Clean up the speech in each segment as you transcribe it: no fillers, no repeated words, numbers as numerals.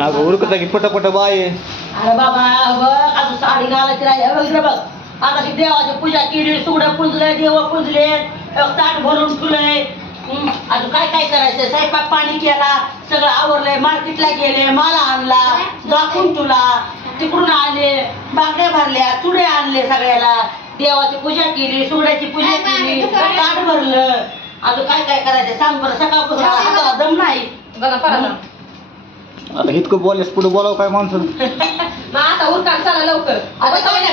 अगं उरकता की पटापट बाय. अरे बाबा बघ आता साडी घालायची राहिली बघ इकडे बघ. आता ती देवाची पूजा केली, सुगडं पुजले, देव पुजले, ताट भरून ठुलंय. अजून काय काय करायचं, स्वयंपाक पाणी केला, सगळं आवरलंय, मार्केटला गेले, माला आणला, दाखवून तुला तिकडून आले, बांगड्या भरल्या, चुडे आणले, सगळ्याला देवाची पूजा केली, सुगड्याची पूजा केली, ताट भरलं. अजून काय काय करायचं सांग बरं. सकाळपासून हाताला दम नाही बघा परत आता इतकं बोलल्यास पुढे बोलावं काय माणसं. मग आता उरकान चला लवकर. आता साडी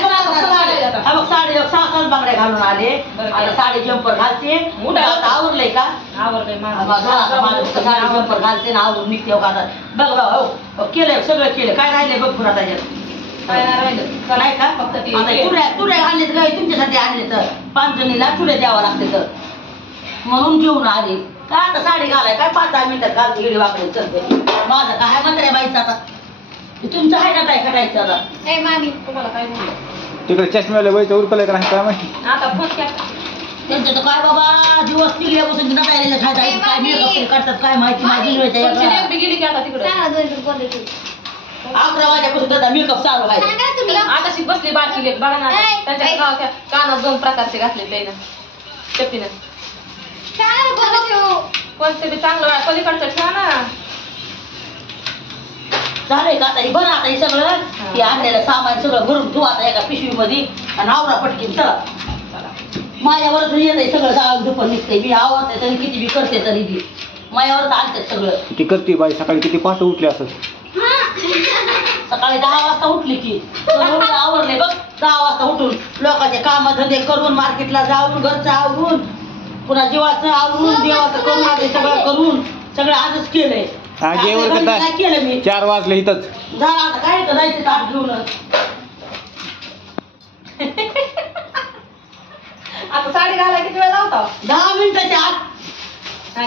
6-7 बांगड्या घालून आले. आता साडी जम्पर घालते. आता आवरलंय का? आवडलंय साडी जम्पर घालते ना आवरून निघते. बघ बघ केलंय सगळं केलं. काय राहिलंय बघ पुन्हा त्याच्यात काय राहिलं नाही का? फक्त चुड्या आणलेत काय तुमच्यासाठी आणले तर 5 जणीला चुड्या द्यावा लागते तर म्हणून घेऊन आले. काय आता साडी घालाय काय 5-10 मिनिटात घालते गेली वाकडे चलते. माझं काय म्हणते बाईचं आता तुमचं आहे का काय करायचं आता. मामी तुम्हाला काय म्हणलं तिकडे चष्म्याला बाईचं उरकलंय का नाही काय माहिती. आता फोन केला त्यांचं तर काय बाबा दिवस निघल्यापासून नटायला खायचं काय मेकअप करतात काय माहिती माझी गेली की आता तिकडे 11 वाजेपासून त्याचा मेकअप चालू आहे. आता शी बसली बारकी लेक बघा ना त्यांच्या कानात 2 प्रकारचे घातले त्यानं चपटीनं. कोणते बी चांगलं आहे पलीकडचं ठेवा ना. झालंय का आता हे बरं आता हे सगळं हे आणलेलं सामान सगळं भरून ठेवू आता एका पिशवीमध्ये आणि आवरा पटकीन चला. माझ्यावरच येत सगळं जाळून दुपार निघतंय. मी आवडते तरी किती बी करते तरी बी माझ्यावरच आणतात सगळं. ती करते बाई सकाळी किती पहाटे उठली असं. सकाळी 10 वाजता उठली की आवरले बघ. 10 वाजता उठून लोकांचे काम धंदे करून मार्केटला जाऊन घरचं आवरून पुन्हा जीवाचं आवरून देवाचं करून आले सगळं करून सगळं आजच केलंय. काय केलं मी 4 वाजले इथंच झालं आता काय जायचं ताट घेऊन. आता साडी घाला किती वेळ लावता 10 मिनिटाच्या आत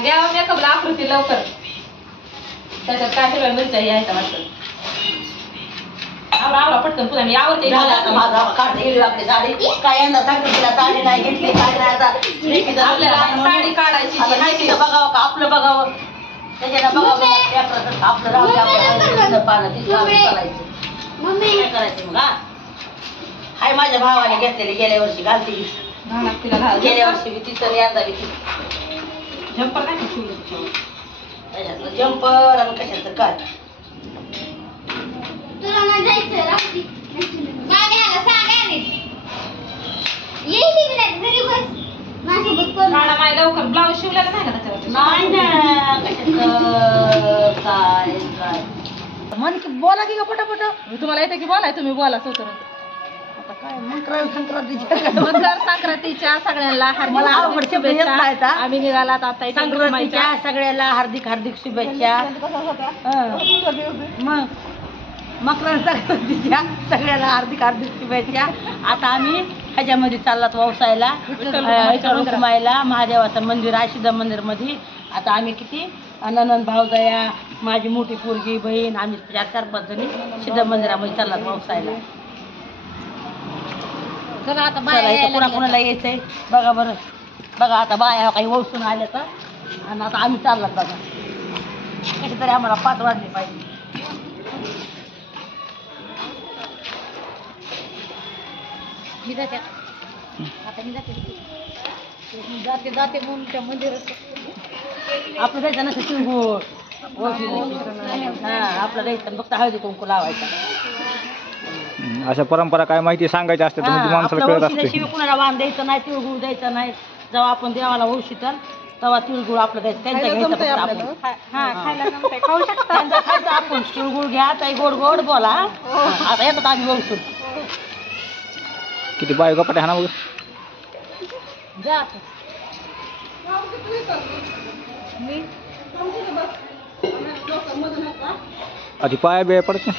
घ्या मेकअपला आकृती लवकर. त्याच्यात काय सगळ्या मिरच्या यायचा वाटतं. आवडा पटकन पुन्हा मी आवडते काढते गेली आपली साडी काय यंदा सांगते तिला साडी नाही घेतली काय नाही आता आपल्याला साडी काढायची माहिती बघावं का आपलं बघावं त्याच्यानं बघावं आपलं राहू पानं ती चालायचं काय करायचं मग. हा हाय माझ्या भावाने घेतलेली गेल्या वर्षी घालते गेल्या वर्षी बी तिथं यंदा बी ती जम्पर काय त्याच्यातलं जम्पर आणि कशाचं काय लवकर ब्लाऊज शिवलेला नाही ना त्याच्यावर. नाही ना कशाचं काय काय म्हण की बोला की का पटापट. तुम्हाला येते की बोलाय तुम्ही बोला स्वतः. आता काय मकर संक्रांतीच्या सगळ्यांना मला आवड शुभेच्छा. आम्ही निघालात आता संक्रांतीच्या सगळ्याला हार्दिक हार्दिक शुभेच्छा. मग मकर संक्रांतीच्या सगळ्याला हार्दिक हार्दिक शुभेच्छा. आता आम्ही ह्याच्यामध्ये चाललात व्यवसायाला रुक्माईला महादेवाचं मंदिर आहे सिद्ध मंदिर मध्ये. आता आम्ही किती ननंद भावजया माझी मोठी पोरगी बहीण आम्ही 4-5 जणी सिद्ध मंदिरामध्ये चाललात व्यवसायाला. चला आता बाया कोणाला यायचंय बघा बरं. बघा आता बाया काही वळसून आल्या तर आणि आता आम्ही चाललात बघा. कशी तरी आम्हाला 5 वाजले पाहिजे. जाते जाते म्हणून त्या मंदिरात आपलं द्यायचं नसतं तिळगुळ हा आपलं द्यायचं फक्त हळदी कुंकू लावायचा. अशा परंपरा काय माहिती सांगायच्या असतात म्हणजे माणसाला कळत असते. शिव कुणाला वाण द्यायचं नाही तिळगुळ द्यायचं नाही. जेव्हा आपण देवाला ओळखीतर तेव्हा तिळगुळ आपलं द्यायचं त्यांच्या घ्यायचं खाऊ शकता आपण. तिळगुळ घ्या ताई गोड गोड बोला. आता येतात आम्ही ओळखून किती बाय गपाटे हाना बघ. आधी पाया बिया पडत नाही.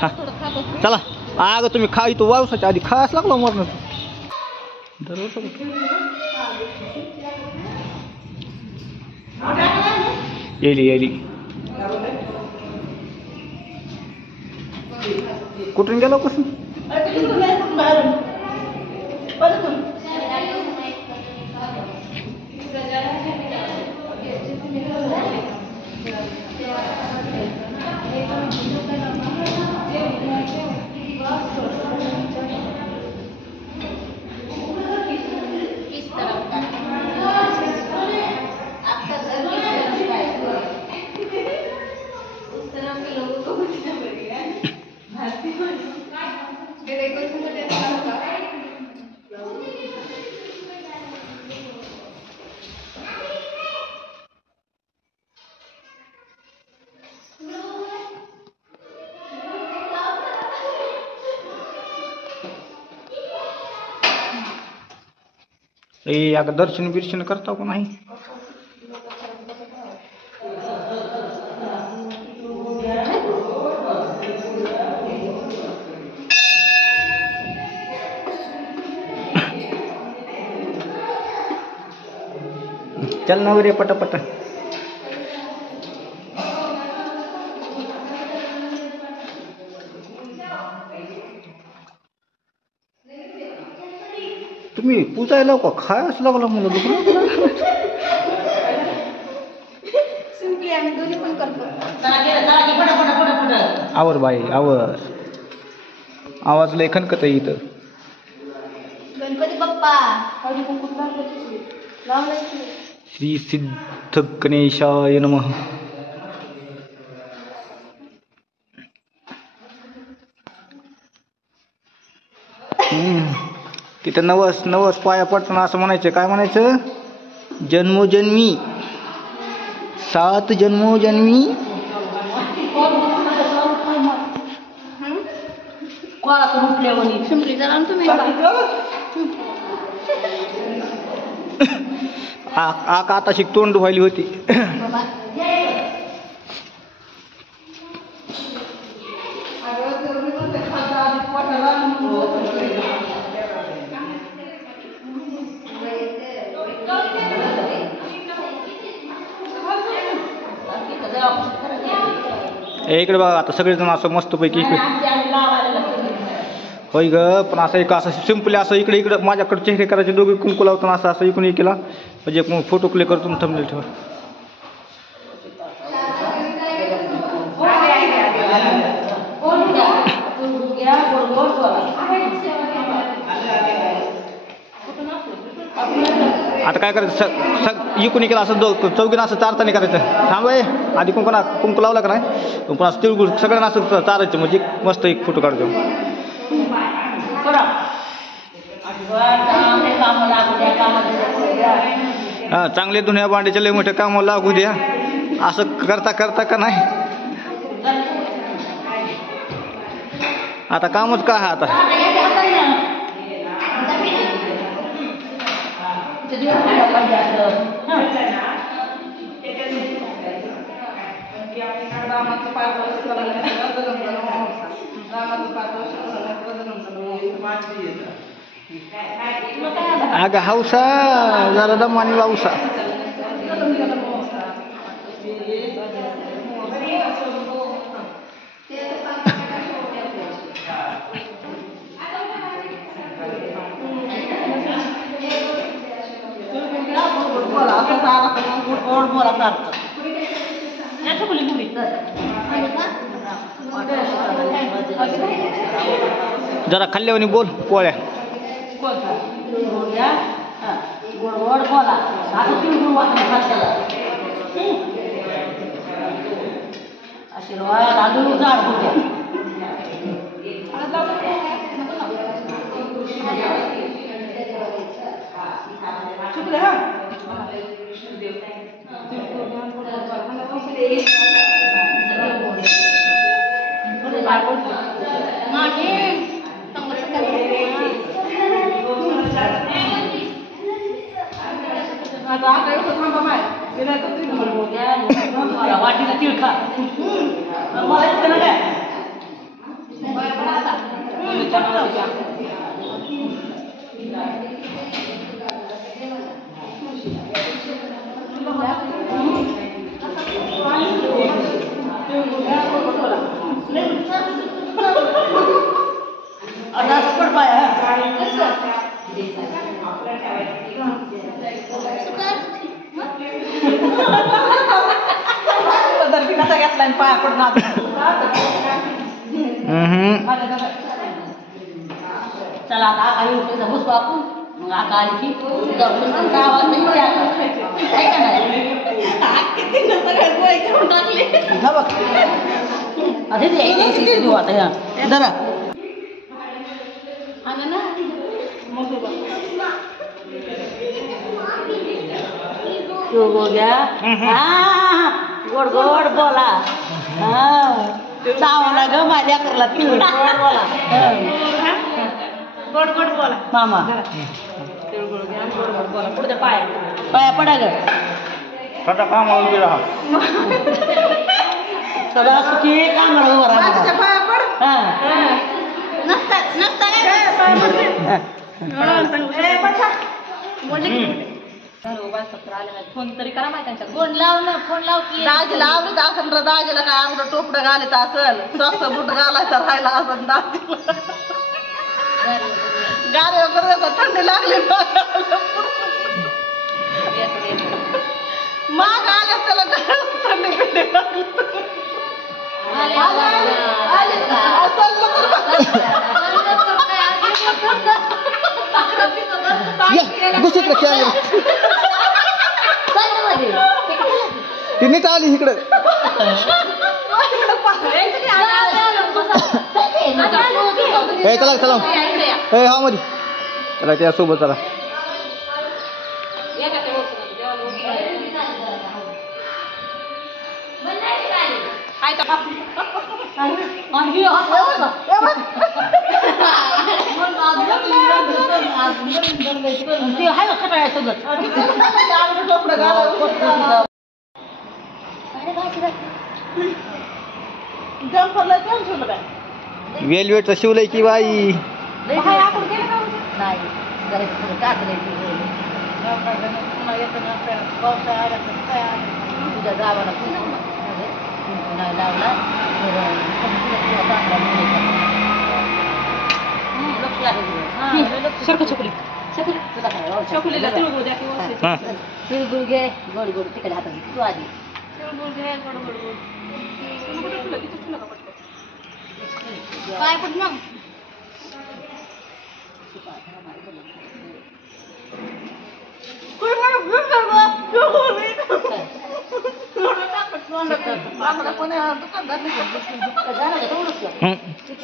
हा चला अगं तुम्ही खा इथं वावसाच्या आधी खायच लागलो मरण. येली कुठून गेलो कसं अगं दर्शन बिर्शन करता का नाही? चल ना रे पटापट. तुम्ही पुजायला का खायच लागला मुलं सिंपली आम्ही दोन्ही पण करतो. आवर बाई आवर. आवाज लय खनकत आहे इथं. गणपती बाप्पा श्री सिद्ध गणेशाय नमः. तिथं नवस नवस पाया पडताना असं म्हणायचं. काय म्हणायचं? जन्मोजन्मी 7 जन्मोजन्मी सिंपली जरा तुम्ही आका आता शिक तोंड व्हायली होती. इकडे बघा आता सगळेजण असं मस्तपैकी होय ग. पण असं एक असं सिंपली असं इकडे इकडे माझ्याकडे चेहरे करायचे दोघे कुंकू लावताना असं असं इकडून केला म्हणजे मग फोटो क्लिक करतो थंबनेल ठेवा. आता काय करायचं? इकून केला असं चौकीनं असं चारताना करायचं. थांबाय आधी कुंकू लावला का नाही पण असं तिळगुळ सगळ्यांना असं चारायचं म्हणजे मस्त एक फोटो काढतो. हा चांगले दुनिया भांड्याचे लय मोठे काम लागू द्या असं करता करता का नाही. आता कामच का आता अगं हौसा जरा दमानी वावसा. जरा खाल्ल्यावानी बोल पोळ्या. वाटीला तिळखा पाया पडणार. चला आता आका येऊ बसतो आपण. मग आका आली की आवाज नाही देऊ आता ह्या जरा गोड गोड बोला. चावला ग माझ्या करला गोड बोला. गोड गोड बोला मामा. बोला पुढे पाया पाया पडा ग स्वतः कामाला उभी राहा सगळं असं की कामाला उभं राहा हा फोन तरी करा माहिती त्यांच्यात फोन लाव ना फोन लाव की दाजीला आवडत असेल तर दाजीला काय अंगठं टोपडं घालायचं असेल स्वस्त बुट घालायचं राहिला असेल दाजीला गाडी वगैरे थंडी लागली माग आल्या त्याला थंडी बिंडी लागली दुसरीकडे कॅमेरा ती नीट आली इकडं चला चला हा मध्ये चला त्यासोबत चला वेलवेटचं शिवलंय की बाई तिळगुळ घे गोड गोड तिकडे हातात तू आधी काय पण मग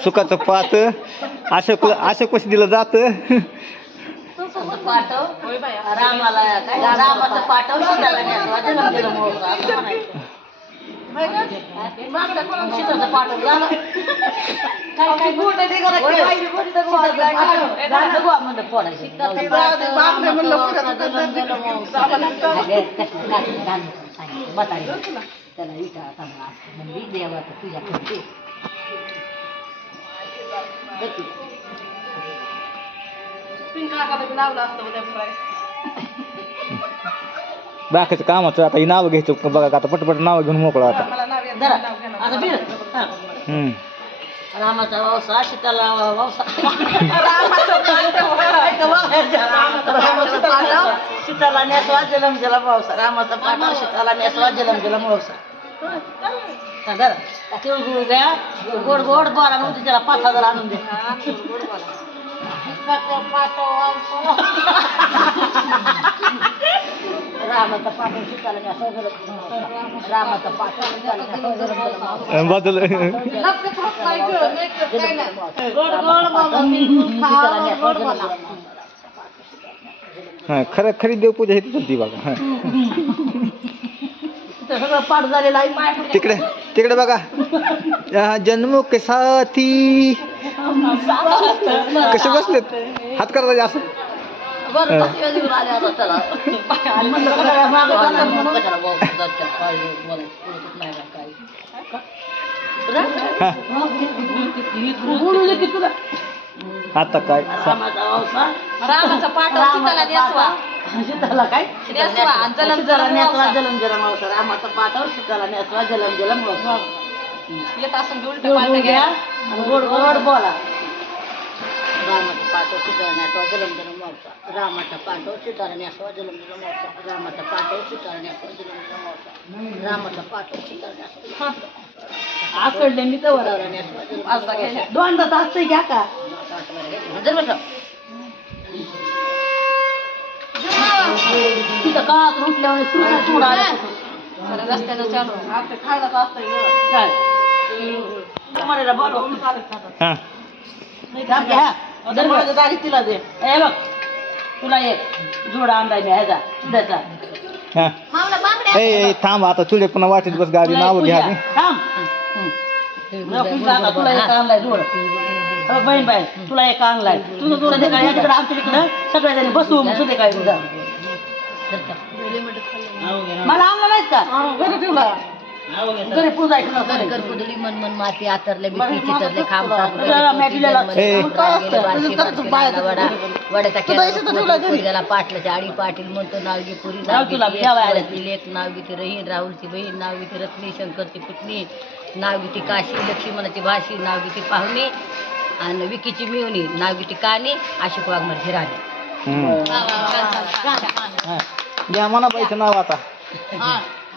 सुखाचं पात अशा कशी दिलं जात पाठव रामाला काय रामाचं पाठव सीताला नेसवा जन्मदिला मोहचा असं म्हणायचं मागडं कोण सीताचं पाठव झालं काय बोट निघाला म्हणलं पोडायचं बताडी त्याला विटा चांगला म्हणजे देवाचं तुझ्या करते बाकीचं कामाचं आता ही नावं घ्यायचं बघा आता पटपट नाव घेऊन मोकळा आता रामाचा वावसा सीताला वावसा सीताला नेसवा जलम जलम वावसा रामाचा पाठव सीताला नेसवा जलम जलम वावसा तिळगुळ द्या गोड गोड बोला म्हणून त्याला 5,000 आणून द्या रामाचा पाठव सीताला नेसवा जलम रामाचा पाठव सीताला नेसवा जलम जलम बदल हा खरं खरी देवपूजा हे चलती बघा सगळं पाठ झालेलं आहे तिकडे तिकडे बघा जन्मो के साथी कसे बसलेत हात करायचे असं आता काय रामाचा पाठव सीताला नेसवा सीताला काय नेसवा आणि जलम जलम नेसवा जलम जलम अवसर रामाचा पाठव सीताला नेसवा जलम जलम अवसर येत असं उलट पालट घ्या आणि गोड गोड बोला रामाचा पाठव सीताला नेसवा जलम जलम अवसर रामाचा पाठव सीताला नेसवा जलम जलम अवसर रामाचा पाठव सीताला नेसवा जलम जलम अवसर रामाचा पाठव सीताला नेसवा आकडले मी तर दोनदा तास घ्या का तिथं काळात उठल्यावर रस्त्यानं चालू खायला असतंय काय तुम्हाला बोलवा दारी तिला दे ए बघ तुला एक जोडा आणलाय मी ह्याचा त्याचा मावला बांगड्या ए थांब आता तुझे पुन्हा वाटेत बस गाडी नाव घ्या थांब तुला एक आणलाय जोड बहीण बाई तुला एक आणलाय तुझं संध्याकाळी याच्याकडे आमच्या तिकडं सगळ्या बसू मग संध्याकाळी तुझा मला आणलं नाहीत का घरी पूजायचं करपुदली मन मन माती आतरले बिती चितरले खांब वड्याचा पाटलाच्या आडी पाटील म्हणतो नावगी पुरी लेख नावगीती रहीन राहुलची बहीण नावगीती रत्नी शंकरची पुतणी नावगीती काशी लक्ष्मणाची भाशी नावगीती पाहुणी आणि विकीची मिवणी नावगीती कानी आशिक वाघमारची राणी घ्या म्हणा बाईचं नाव आता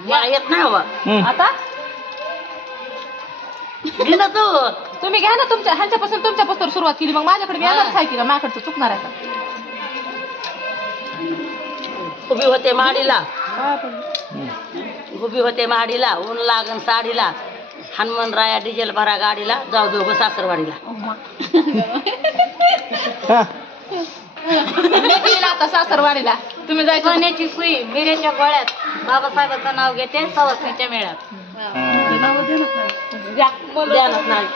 येत नाही हवा आता ना तू तुम्ही घ्या ना तुमच्या तुमच्यापासून सुरुवात केली मग माझ्याकडे येणारच आहे की माझ्याकडचं चुकणार आहे का उभी होते माडीला उभी होते माडीला ऊन लागन साडीला हनुमान राया डिझेल भरा गाडीला जाऊ दोघं सासरवाडीला आता सासरवाडीला तुम्ही जायचं सोन्याची सुई मिरेच्या गोळ्यात बाबासाहेबांचं नाव घेते सवासणीच्या मेळ्यात ध्यानात नाही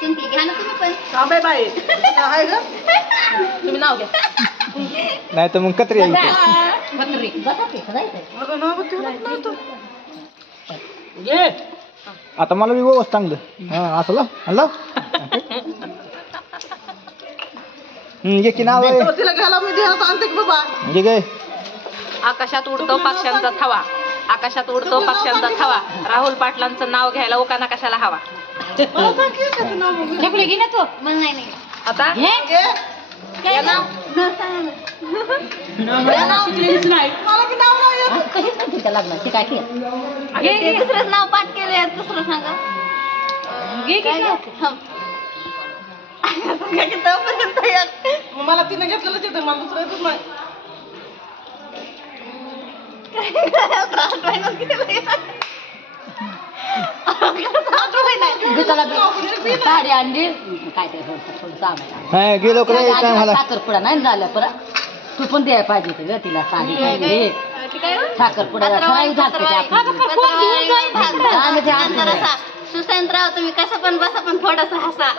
सिंपली घ्या ना तुम्ही पण थांबे बाई तुम्ही नाव घ्या नाही तर मग कत्री आहे पत्री बसा की जायचं घे आता मला बी व्यवस्थित चांगलं हा असं आणलं घे की नाव आहे तिला घ्यायला मी ध्यानात आणते की बाबा घे काय आकाशात उडतो पक्ष्यांचा थवा आकाशात उडतो पक्ष्यांचा थवा राहुल पाटलांचं नाव घ्यायला उकाना कशाला हवा चपली घे ना तू मला नाही आता काय नाव कशीच नाही तुमच्या लग्नाची काय की दुसरंच नाव पाठ केलंय दुसरं सांगा मला तिने घेतलेलं चित्र मला दुसरं येतच नाही साडी आणली काय ते हा गेलो काय मला साखरपुडा नाही झालं परत तू पण द्यायला पाहिजे होती ग तिला साडी साखरपुडा सुशांतराव तुम्ही कसं पण बसा पण थोडस हसा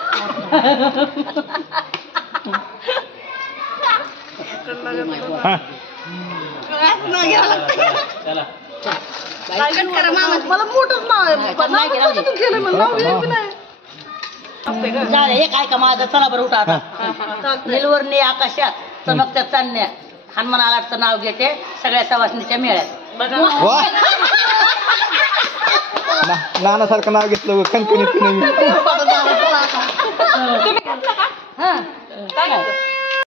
मला मोठंच नाव एक ऐका माझं चला बरं उठा आता निलवर्णी आकाशात चमकत्या चांदण्या हनुमान आलाटचं नाव घेते सगळ्या सवासणीच्या मेळ्यात वा नानासारखं नाव घेतलं कणकणीत काय